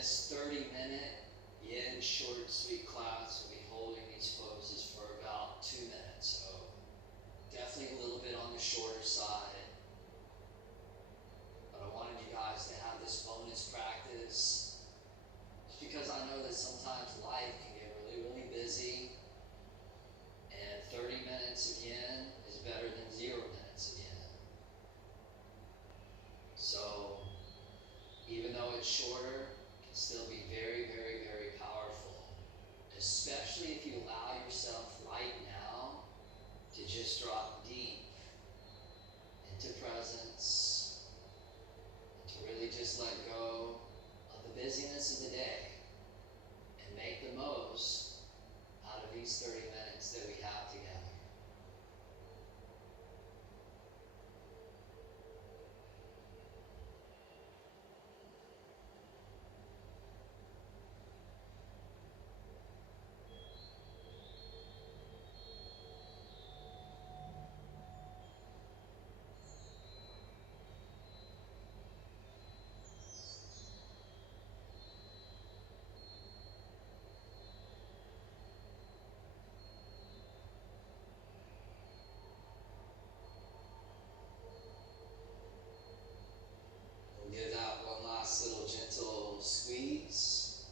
this 30-minute yin short sweet class, we'll be holding these poses for about 2 minutes. So definitely a little bit on the shorter side. But I wanted you guys to have this bonus practice just because I know that sometimes life can get really, really busy. And 30 minutes of yin is better than 0 minutes of yin. So even though it's shorter, it can still be very, very, very powerful. Especially if you allow yourself right now to just drop deep into presence and to really just let go of the busyness of the day and make the most out of these 30 minutes that we have together. Give that one last little gentle squeeze.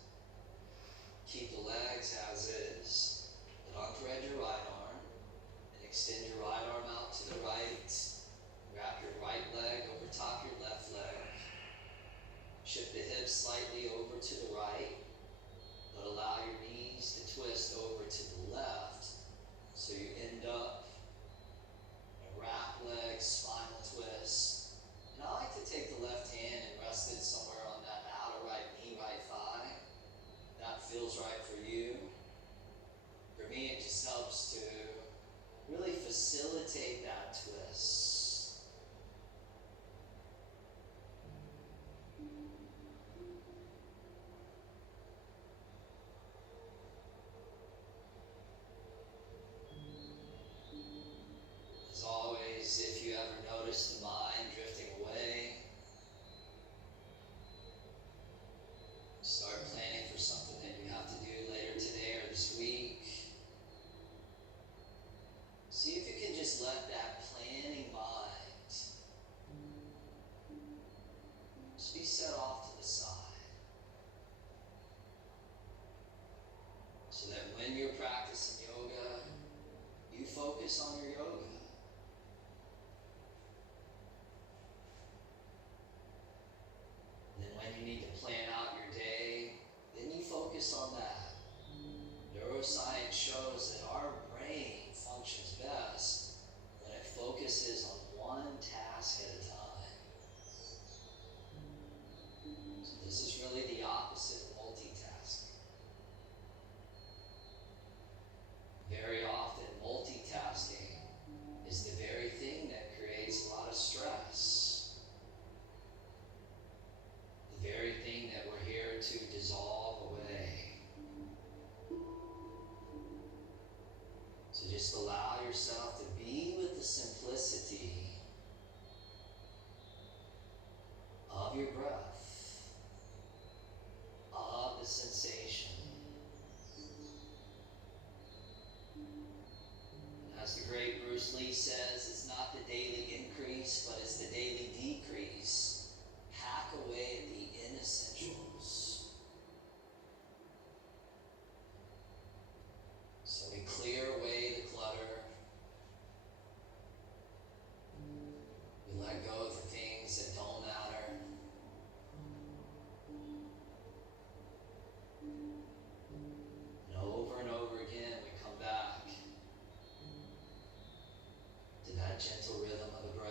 Keep the legs as is, but unthread your right arm and extend your right arm out to the right. Wrap your right leg over top your left leg. Shift the hips slightly over to the right, but allow your knees to twist over to the left so you end up in a wrap leg spinal twist. And I like to take the left hand and rest it somewhere on that outer right knee, right thigh. That feels right for you. For me, it just helps to really facilitate that twist. As always, if you ever notice the mind drifting away, start planning for something that you have to do later today or this week. See if you can just let that planning mind just be set off to the side. So that when you're practicing yoga, you focus on your yoga. You need to plan out your day, then you focus on that. Neuroscience shows that our brain functions best when it focuses on one task at a time. So this is really the opposite of multitasking. Very often, multitasking is the very thing that creates a lot of stress. The very thing that we're here to dissolve away. So just allow yourself to be with the simplicity of your breath, of the sensation. As the great Bruce Lee says, it's not the daily increase, but it's the daily decrease. Hack away at the inessentials. So we clear away the clutter. We let go of the things that don't matter. And over again, we come back to that gentle rhythm of the breath.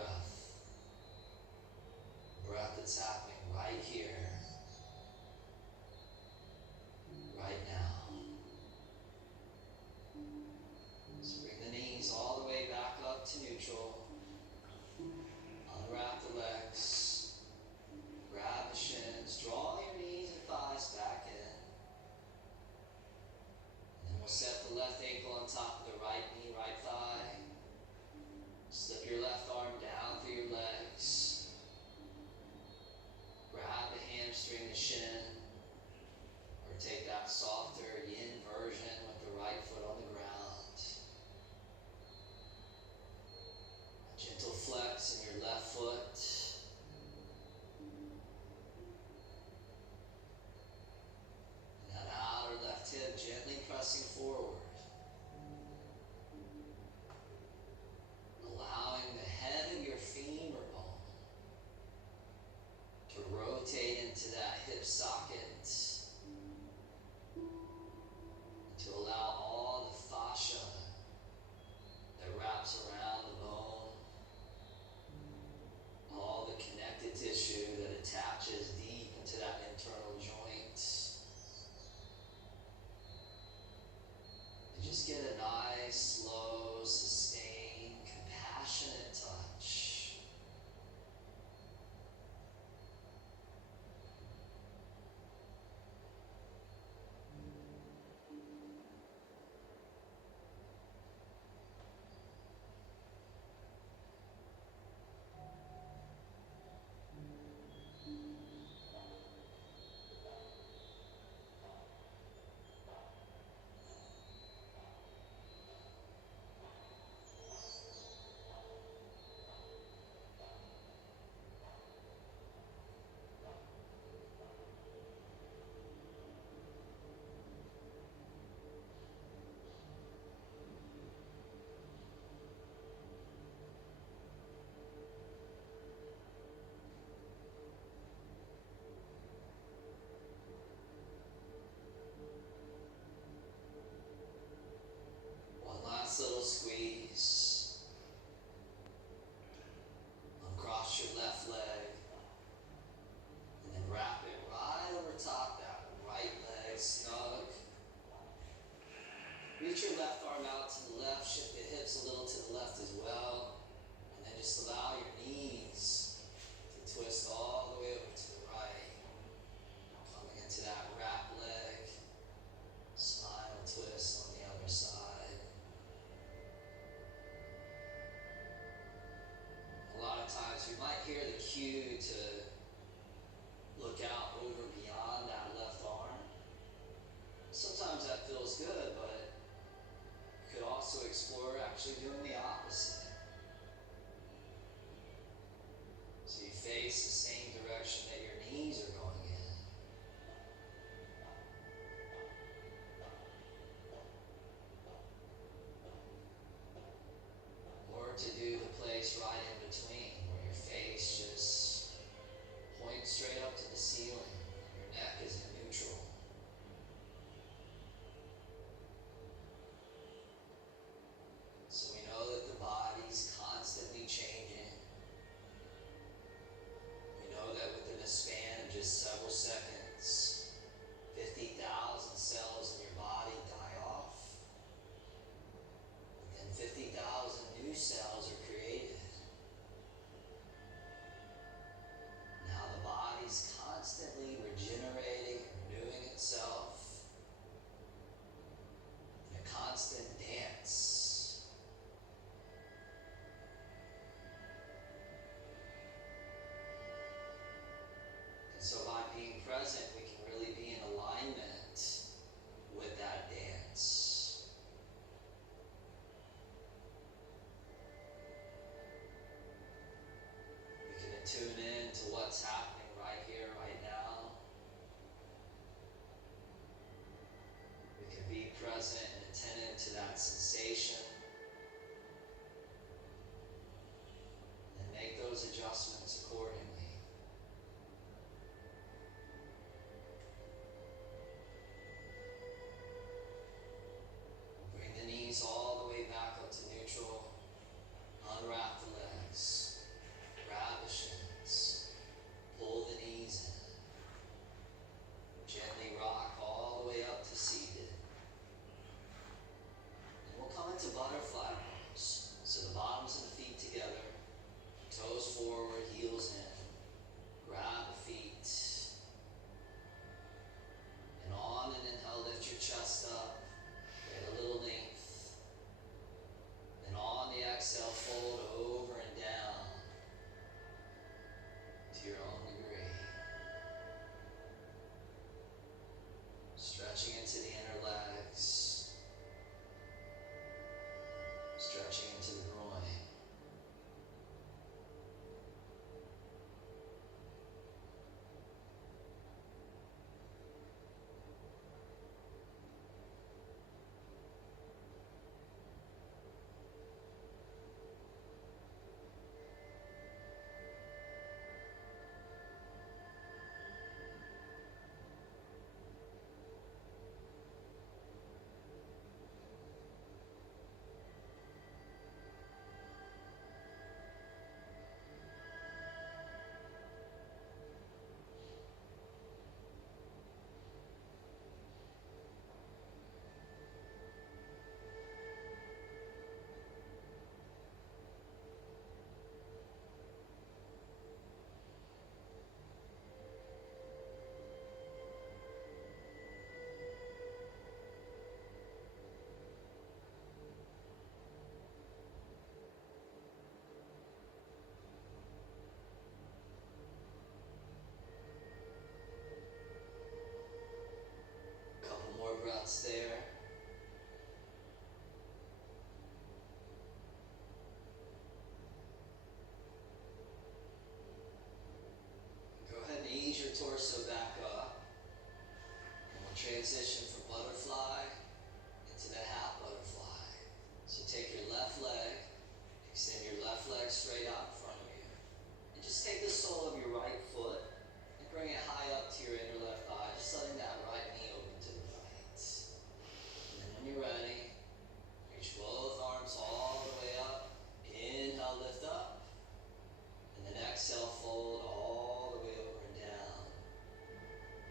cue to look out over beyond that left arm. Sometimes that feels good, but you could also explore actually doing the opposite. So you face the same direction that your knees are going in. Or to do the place right in between, where your face just points straight up to the ceiling. Your neck is in neutral. So we know that the body's constantly changing. We know that within a span of just several seconds, 50,000 cells in your body die off. And 50,000 new cells are created. Now the body's constantly regenerating and renewing itself in a constant dance. And so by being present, we can really be in alignment with that dance. We can tune in to what's happening right here, right now. We can be present and attentive to that sensation. And make those adjustments accordingly. Bring the knees all the way back up to neutral. Unwrap the legs. Grab the shins. Pull the knees in. Gently rock all the way up to seated. And we'll come into butterfly pose. So the bottoms of the feet together. Toes forward, heels in. Grab the feet. And on an inhale, lift your chest up. Get a little length. And on the exhale, fold over and down to your own degree. Stretching into the inner legs. Stretching into the groin. Couple more breaths there. Go ahead and ease your torso back up. And we'll transition from butterfly into the half butterfly. So take your left leg, extend your left leg straight out in front of you. And just take the sole of your right foot and bring it high up to your inner left thigh, just letting that right knee open to the right. And then when you're ready, reach both arms all the way up. Inhale, lift up. And then exhale, fold all the way over and down.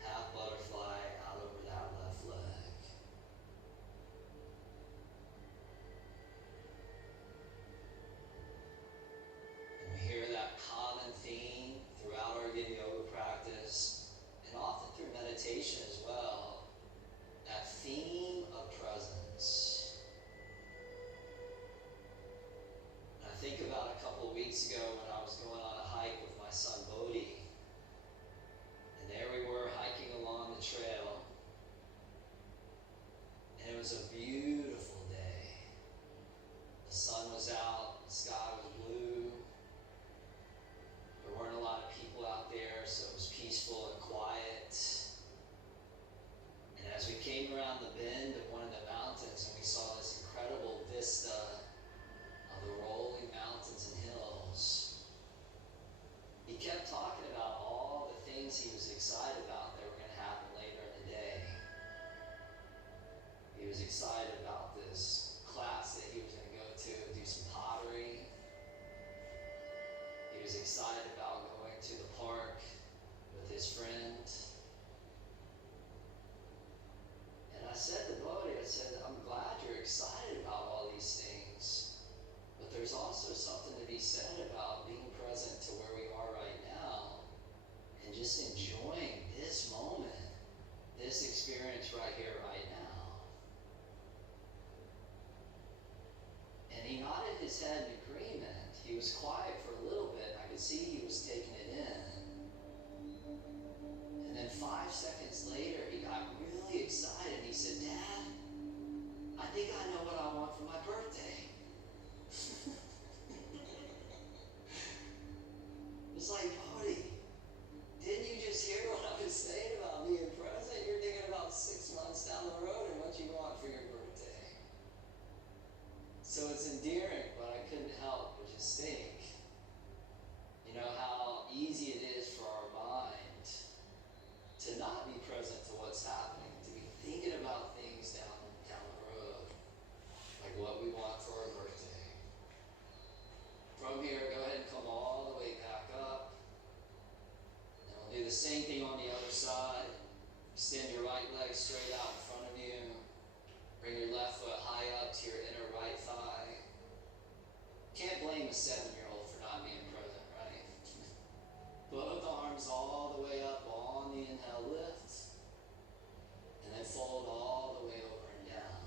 Half butterfly out over that left leg. was excited about going to the park with his friend. And I said to Bodhi, I said, I'm glad you're excited about all these things, but there's also something to be said about being present to where we are right now and just enjoying this moment, this experience right here, right now. And he nodded his head in agreement. He was quiet for a little bit. I could see he was taking it in. And then 5 seconds later, he got really excited. He said, Dad, I think I know what I want for my birthday. It's like, Bodhi, didn't you just hear what I was saying about being present? You're thinking about 6 months down the road and what you want for your birthday. So it's endearing, but I couldn't help but just think, you know, how easy it is for our mind to not be present to what's happening, to be thinking about things down the road, like what we want for our birthday. From here, go ahead and come all the way back up. And we'll do the same thing on the other side. Extend your right leg straight out in front of you. Bring your left foot high up to your inner right thigh. Can't blame a 7-year-old for not being present, right? Both arms all the way up on the inhale, lift. And then fold all the way over and down.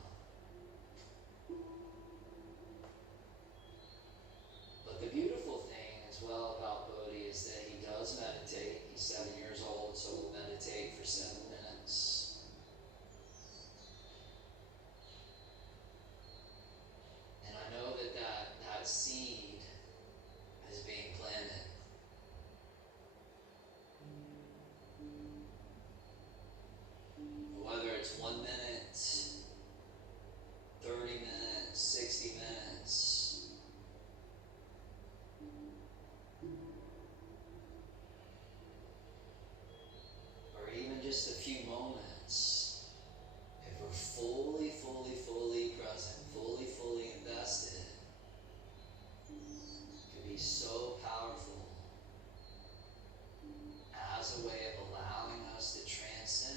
But the beautiful thing as well about Bodhi is that he does meditate. He's 7 years old, so we'll meditate for 7 minutes. And I know that that seed is being planted. Whether it's 1 minute, 30 minutes, 60 minutes, or even just a few moments, if we're fully present, fully invested, it can be so powerful as a way of allowing us to transcend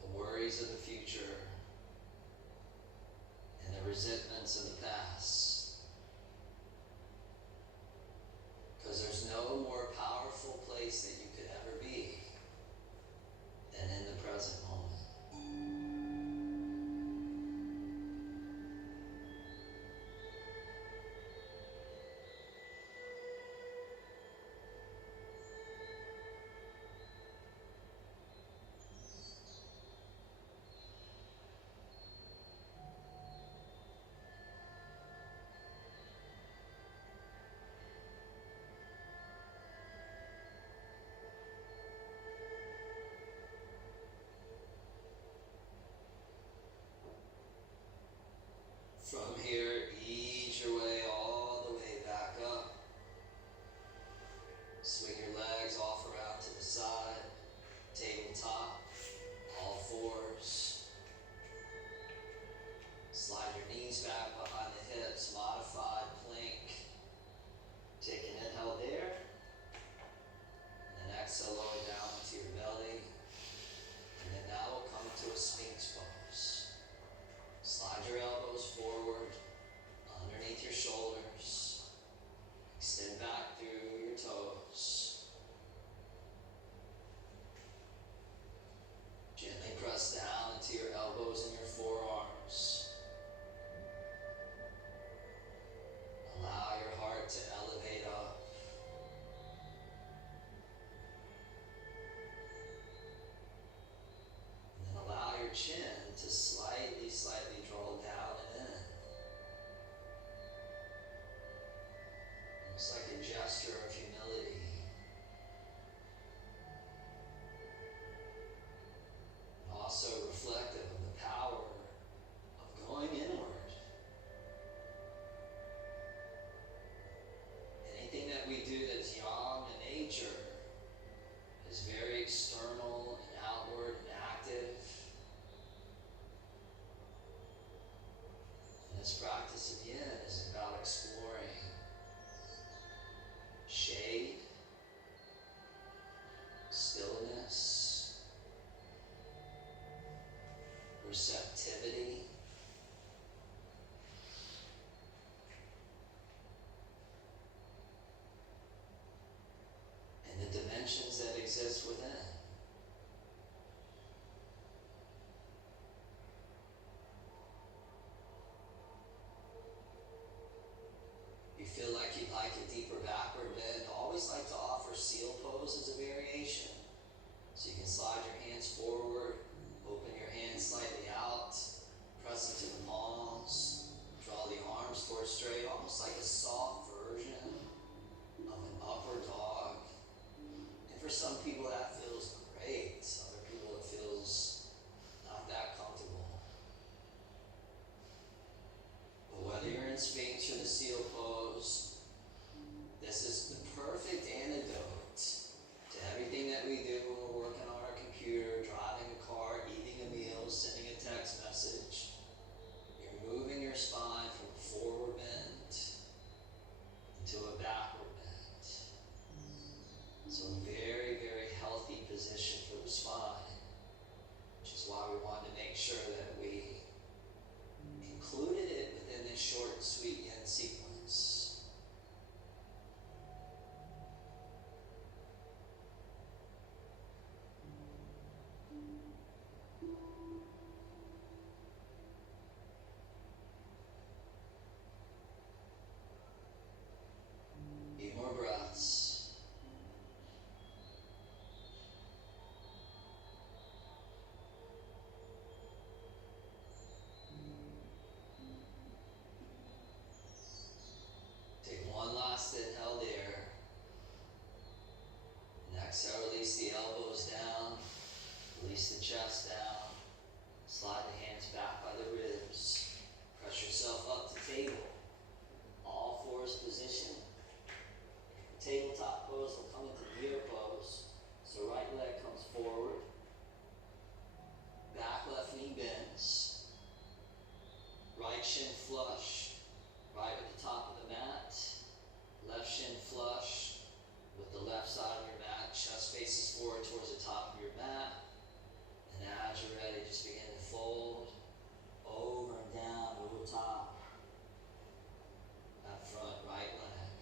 the worries of the future and the resentments of the past. Because there's no more powerful place that you could ever be than in the present moment. From here, ease your way all the way back up. Swing your legs off around to the side, tabletop, all fours. Slide your knees back behind the hips, modified plank. Take an inhale there, and then exhale lower down into your belly. And then now we'll come to a Sphinx pose. Slide your elbows forward, underneath your shoulders. Extend back through your toes. Gently press down into your elbows and your forearms. Allow your heart to elevate up. And then allow your chin to slightly draw down and in. Almost like a gesture of humility. And also reflective of the power of going inward. Anything that we do that's yang in nature is very external and outward and active. This practice again exists within. You feel like you'd like a deeper backward bend, always like to offer seal pose as a variation. So you can slide your hands forward, open your hands slightly out, press into the palms, draw the arms towards straight, almost like a soft version of an upper dog. And for some people that feels great, other people it feels not that comfortable. But whether you're in Sphinx or the seal pose, this is the perfect antidote to everything that we do when we're working on our computer, driving a car, eating a meal, sending a text message. You're moving your spine from a forward bend into a backward bend. So a very, very healthy position for the spine, which is why we wanted to make sure that we included it within this short and sweet yin sequence. Eight more breaths. Take one last inhale there. And exhale, release the elbows down. Release the chest down. Slide the hands back by the ribs. Press yourself up to table. All fours position. Tabletop pose will come into deer pose. So right leg comes forward. Back left knee bends. Right shin flush. Right at the top of the mat. Left shin flush with the left side of your mat. Chest faces forward towards the top of your mat. And as you're ready, just begin to fold over and down, over top. That front right leg.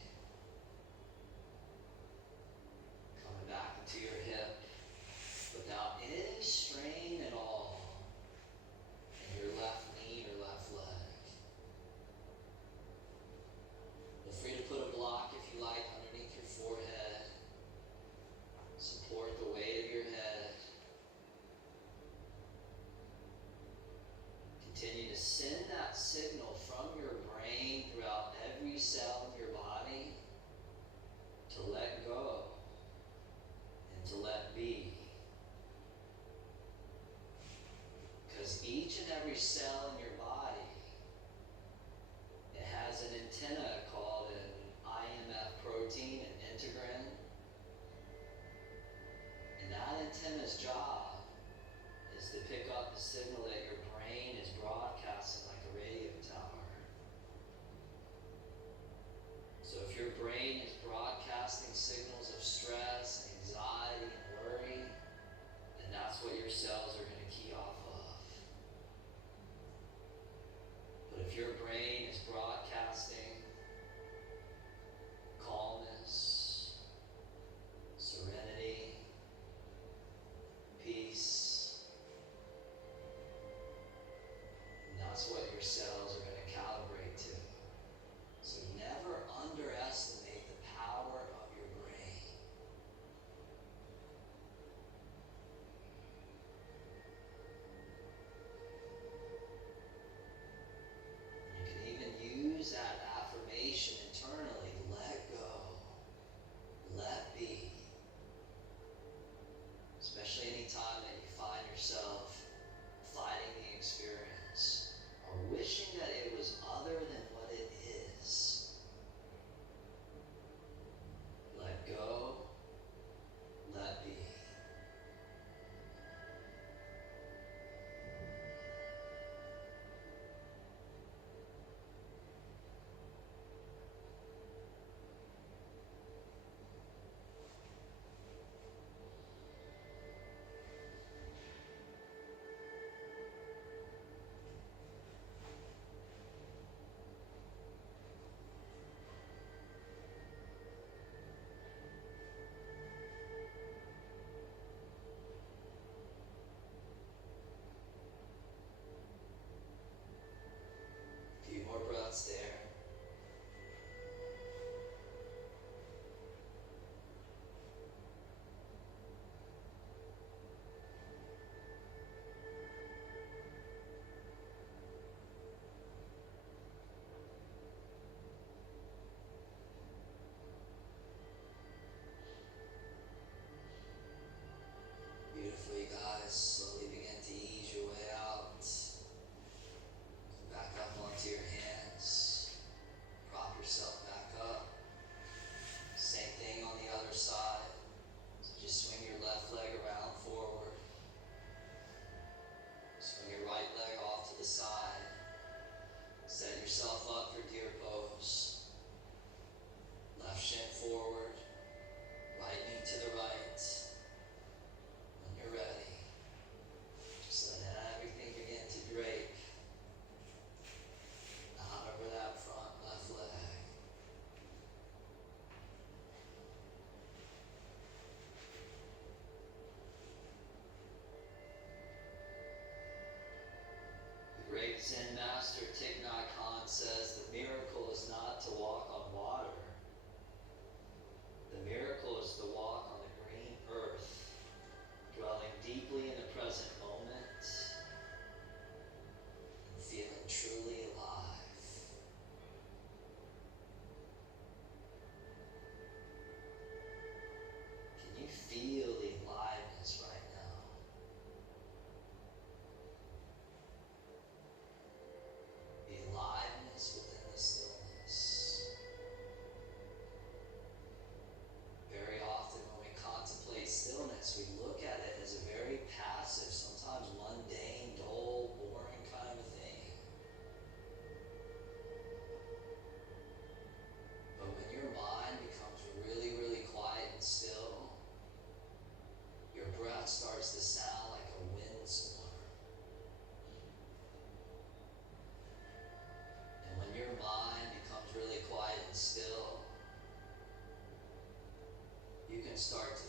Coming back into your hip without any strain at all in your left knee or left leg. Feel free to put a block if you like underneath your forehead. Support the weight of your head. Continue to send that signal from your brain throughout every cell of your body to let go and to let be. Because each and every cell in your body, it has an antenna called an IMF protein, an integrin. And that antenna's job is to pick up the signal that your brain is broadcasting like a radio tower. So if your brain is broadcasting signals of stress, anxiety, and worry, then that's what your cells are going to key off of. But if your brain is broadcasting calmness, serenity, peace, and that's what your cells are going to calibrate to. So never underestimate the power of your brain. You can can start to